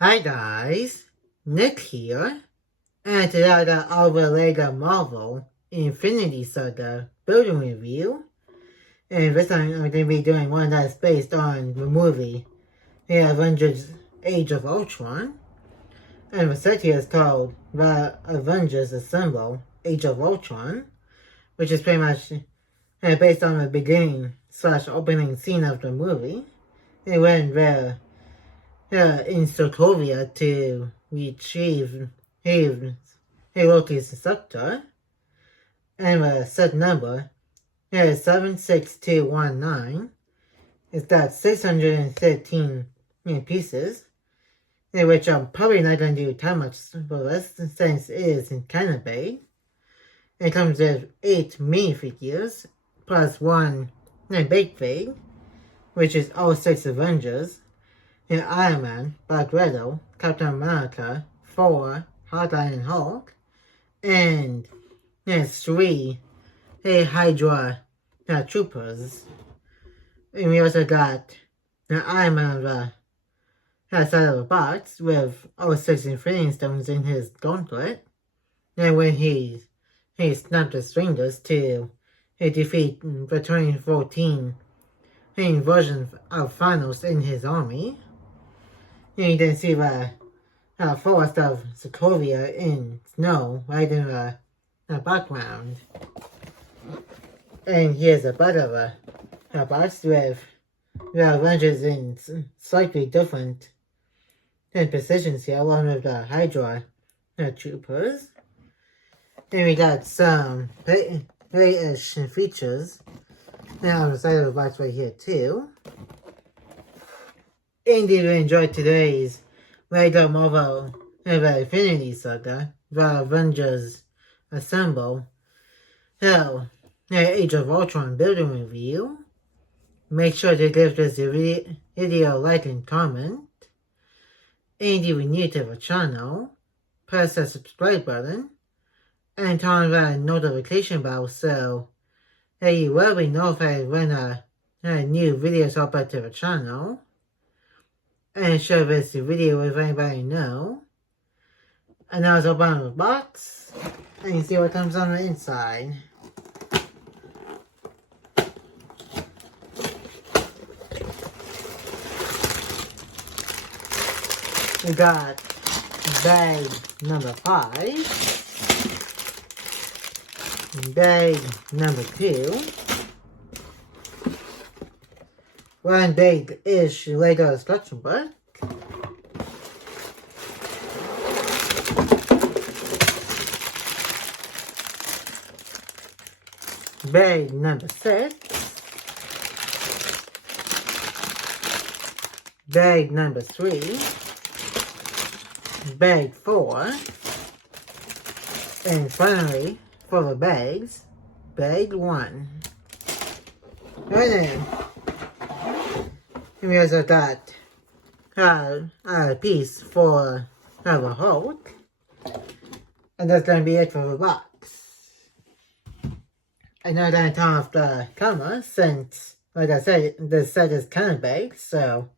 Hi guys, Nick here, and today I got all the LEGO Marvel Infinity Saga building review, and this time I'm going to be doing one that's based on the movie The Avengers Age of Ultron, and the set here is called The Avengers Assemble Age of Ultron, which is pretty much based on the beginning / opening scene of the movie. They went there in Sokovia to retrieve Loki's scepter, and the set number is 76219. It's got 613 pieces, which I'm probably not going to do too much for this since it is kind of big. It comes with 8 minifigures plus 1 big fig, which is all 6 Avengers. Iron Man, Black Widow, Captain America, Thor, Hawkeye and Hulk, and 3 Hydra troopers. And we also got Iron Man on the side of the box with all 6 Infinity Stones in his gauntlet. And when he snapped his fingers to defeat the 2014 version of Thanos in his army. And you can see the forest of Sokovia in snow right in the background. And here's a part of a box with the Avengers in slightly different positions here, along with the Hydra troopers. And we got some play-ish features on the side of the box right here too. And if you enjoyed today's LEGO Marvel The Infinity Saga, The Avengers Assemble Age of Ultron building review, make sure to give this video a like and comment. And if you're new to the channel, press the subscribe button and turn on the notification bell so that you will be notified when a new videos upload to the channel. And share this video with anybody you know. And now let's open the box and see what comes on the inside. We got bag number 5, bag number 2, one big-ish LEGO instruction book, bag number 6, bag number 3, bag 4, and finally, for the bags, bag 1. Right then. And we also got a piece for the Hulk. And that's going to be it for the box. I'm not going to turn off the camera since, like I said, this set is kind of big, so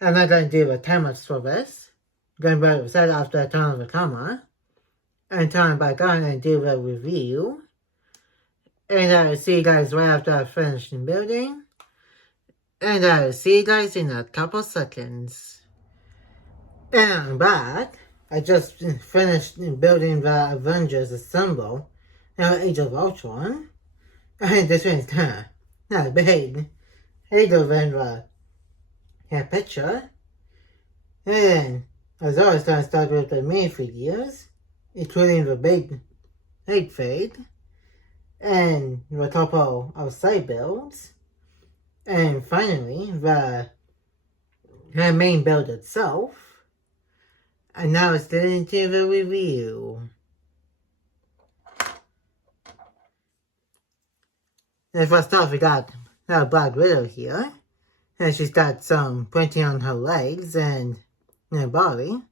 I'm not going to do the time lapse for this. I'm going to break the set after I turn off the camera and turn it back on and do the review. And I'll see you guys right after I finish the building. And I'll see you guys in a couple seconds. And I'm back. I just finished building the Avengers Assemble Age of Ultron. And this one's kind of big. Bigger than the picture. And as always, I'm going to start with the minifigures, including the big fig, and the couple of side builds. And finally, the main build itself. And now let's get into the review. And first off, we got Black Widow here. And she's got some printing on her legs and her body,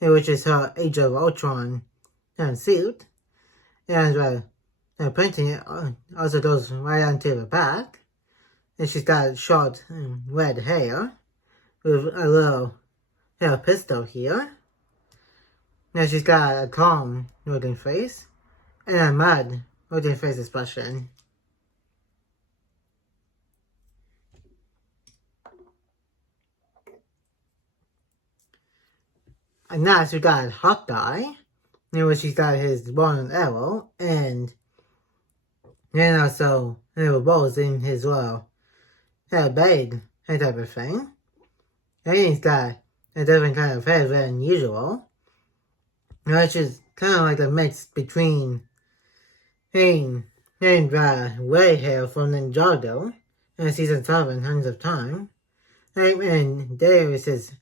which is her Age of Ultron suit. And the printing also goes right onto the back. And she's got short red hair with a little her pistol here. Now she's got a calm looking face and a mad looking face expression. And next we got Hawkeye, in which he's got his bow and arrow, and then also little bows in his bag, that type of thing. And he's got a different kind of hair than usual, which is kind of like a mix between him and Ray hair from Ninjago in season 7 Hands of Time, and Darius's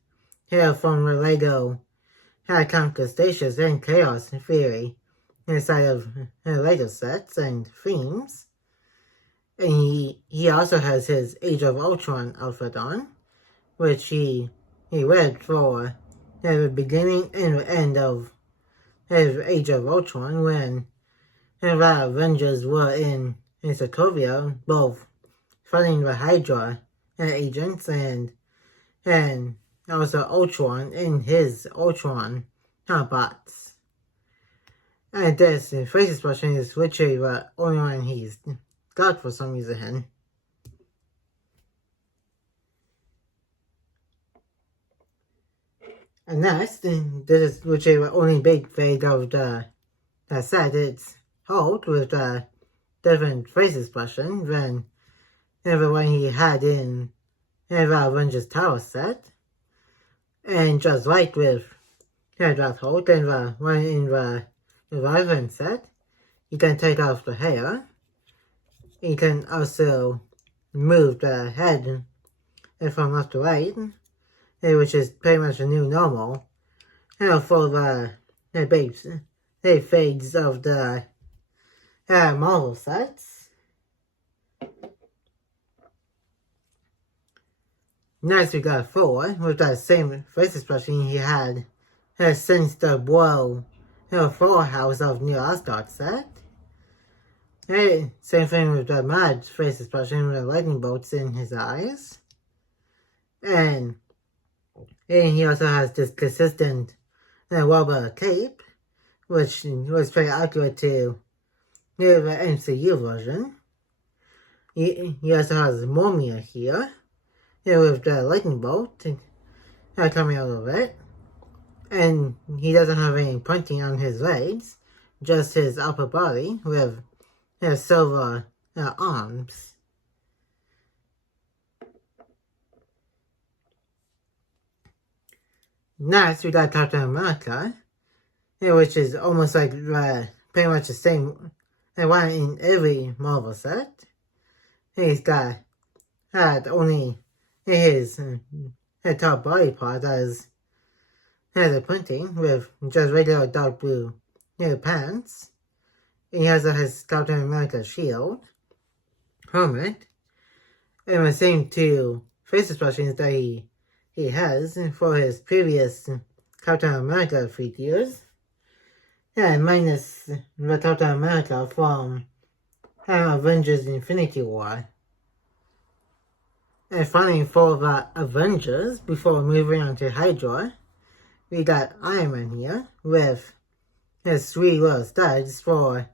hair from the Lego had Conquer Stations and Chaos Theory inside of her Lego sets and themes. And he also has his Age of Ultron outfit on, which he read for at the beginning and the end of his Age of Ultron when the Avengers were in Sokovia, both fighting the Hydra agents and also Ultron in his Ultron bots. And this face expression is literally the only one he's got for some reason. And next, this is literally the only big fade of the set. It's Hulk with a different face expression than the one he had in the Avengers Tower set. And just like with that Hulk and the one in the Revival set, you can take off the hair. You can also move the head from left to right, which is pretty much a new normal. For the big fades of the Marvel sets. Next we got Thor with that same face expression he had since the Blow Thor House of New Asgard set. Hey, same thing with the Mad face expression with the lightning bolts in his eyes. And he also has this consistent rubber cape, which was very accurate to the MCU version. He also has Mjolnir here with the lightning bolt coming out of it. And he doesn't have any punching on his legs, just his upper body with silver arms. Next, we got Captain America, which is almost like pretty much the same one in every Marvel set. He's got only his top body part as a printing with just regular dark blue pants. He also has Captain America shield, helmet, and the same two face expressions that he has for his previous Captain America figures. Minus the Captain America from Avengers Infinity War. And finally, for the Avengers, before moving on to Hydra, we got Iron Man here with his 3 little studs for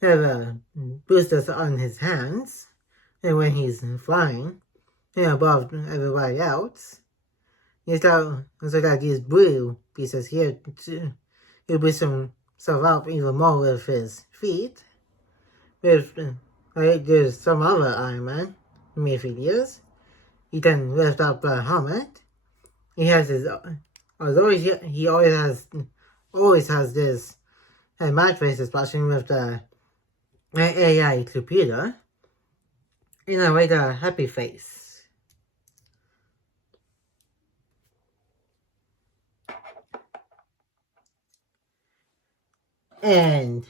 the boosters on his hands, and when he's flying above everybody else. He's also got these blue pieces here to boost himself up even more with his feet. There's some other Iron Man figures. He can lift up the helmet. He has his, he always has this mad face expression with the AI computer in a way the happy face. And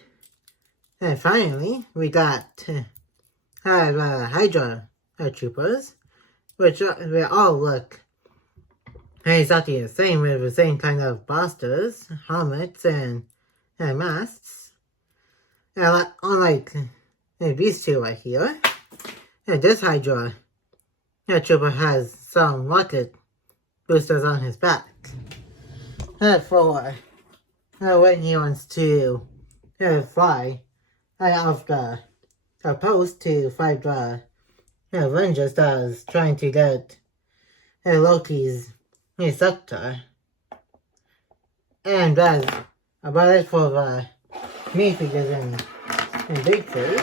finally, we got the Hydra troopers, which they all look exactly the same with the same kind of blasters, helmets, and masks. And unlike these two right here, this Hydra trooper has some rocket boosters on his back. For when he wants to fly out of the post to fight the Avengers that is trying to get Loki's scepter. And that's about it for the minifigures and big foods.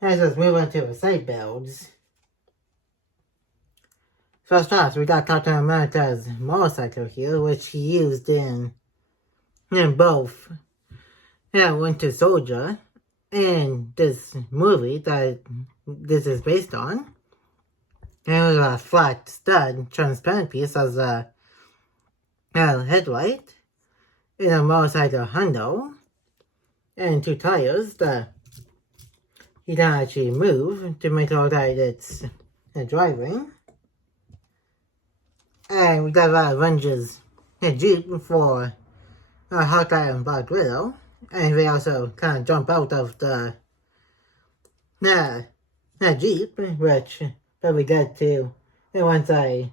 Let's move on to the side builds. First off, we got Captain America's motorcycle here, which he used in both Winter Soldier and this movie that this is based on. And with a flat stud, transparent piece as a headlight, and a motorcycle handle, and 2 tires that you can actually move to make sure that it's driving. And we got the Avengers Jeep for Hawkeye and Black Widow. And they also kind of jump out of the Jeep, which probably get to once I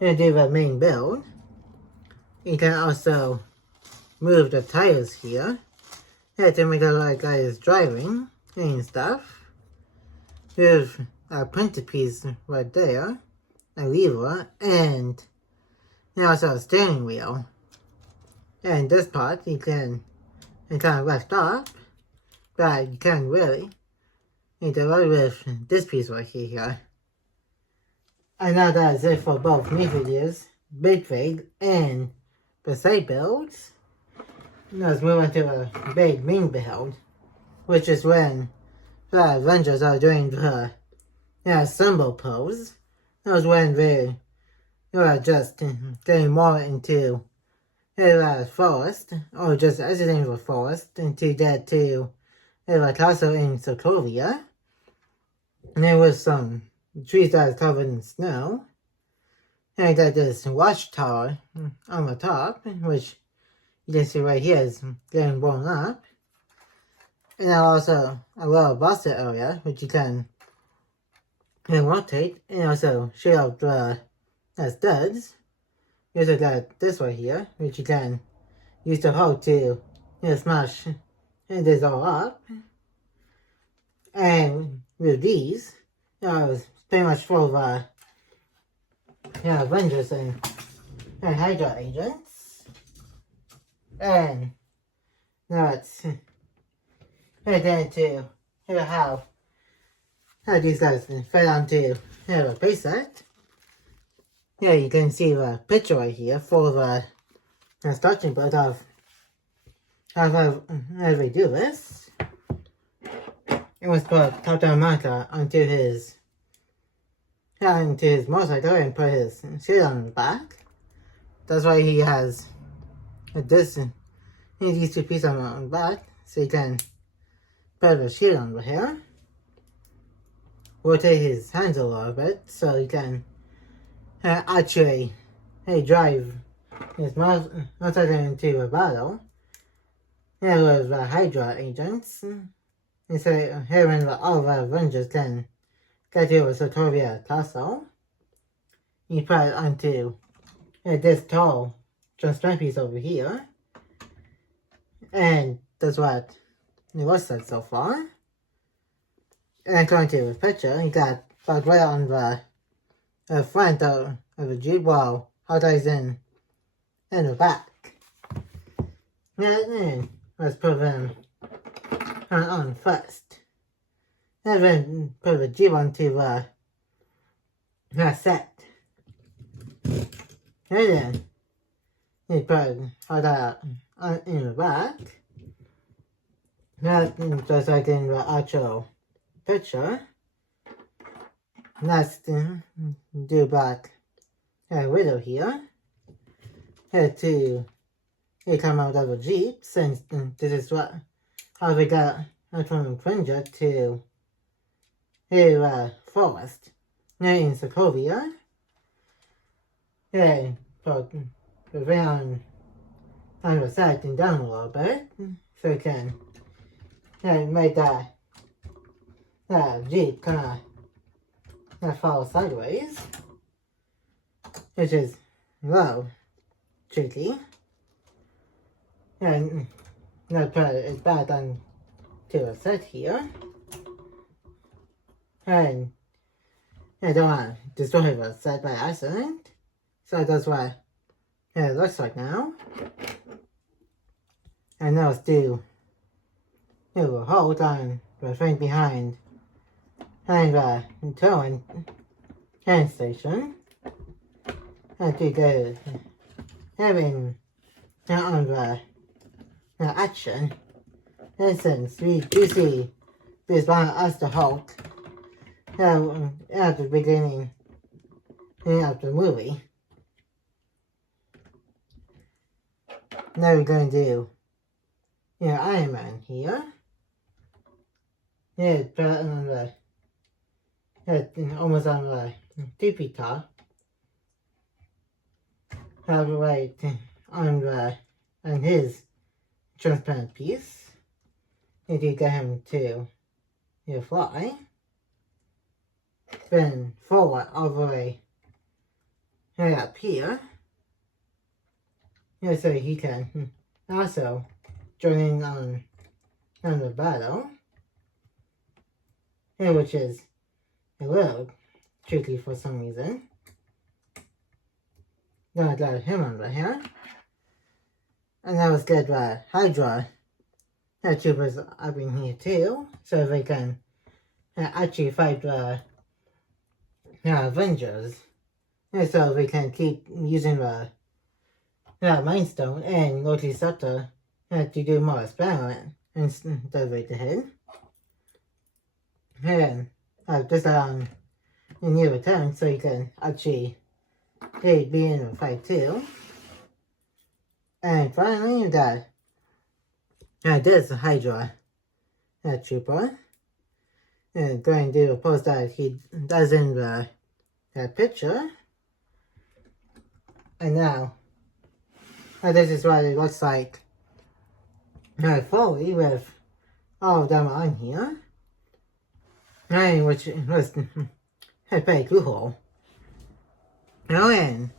do the main build. You can also move the tires here to make it look like I is driving and stuff. With a printed piece right there, a lever, and also a steering wheel. And this part you can kind of lift off, but you can't really need to run with this piece right here. And now that is it for both minifigures, Big Fig, and the side builds. Now let's move on to a big main build, which is when the Avengers are doing the symbol pose. That was when they were just getting more into the forest, or just exiting the forest, to get to the castle in Sokovia. And there was some trees that are covered in snow. And I got this watchtower on the top, which you can see right here is getting blown up. And then also a little basket area, which you can rotate, and also shoot out the studs. You also got this right here, which you can use the hoe to smash this all up. And with these, it's pretty much full of Avengers and Hydra agents. And now it's right into how these guys fit onto a base set. Yeah, you can see the picture right here for the starting point of how they do this. It was put Captain America onto his motorcycle and put his shield on the back. That's why he has these 2 pieces on the back, so you can put the shield on here. Rotate his hands a little bit so you can actually drive his motorcycle into a battle with Hydra agents. And so here when all the Avengers can get to a Sokovia castle, you put it onto this tall transparent piece over here. And that's what it looks like so far. And according to the picture, you got Black Widow on the front of the Jeep, while Hawkeye's in the back. Now then, let's put them on first. And then put the Jeep onto the set. And then you put Hawkeye in the back. Now, just like in the actual picture. Next, do Black Widow here. To come out of the Jeep, since this is how we got from Cringer to forest. Now in Sokovia, put the van on the side and down a little bit, so you can make that Jeep kind of follow sideways. which is low, tricky. And not part is back on to a set here. And I don't want to destroy the set by accident. So that's what it looks like now. And now let's do a hold on the thing behind the towing hand station. And to go having on the action. And since we do see this one as the Hulk at the beginning of the movie. Now we're going to do Iron Man here. Yeah, but on the almost on the tippy top. Right on his transparent piece. If you get him to fly. Then forward all the way up here. So he can also join in on the battle. Which is a little tricky for some reason. Then I got him over here. And I was get Hydra troopers up in here too. So they can actually fight the Avengers. And so we can keep using the Mind Stone and Loki Scepter to do more experiment instead of right ahead. And just in your return so you can actually be in the fight too. And finally you got this Hydra trooper. And going to do a pose that he does in that picture. And now this is what it looks like fully with all of them on here. And which was pretty cool. And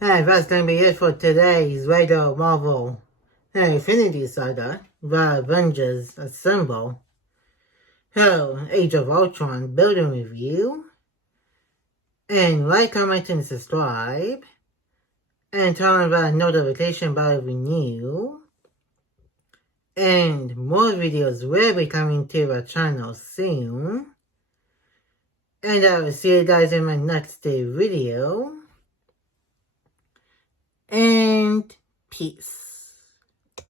that's going to be it for today's Lego Marvel Infinity Saga, the Avengers Assemble Age of Ultron building review. And like, comment, and subscribe. And turn on the notification bell when new. And more videos will be coming to the channel soon. And I will see you guys in my next video. And peace.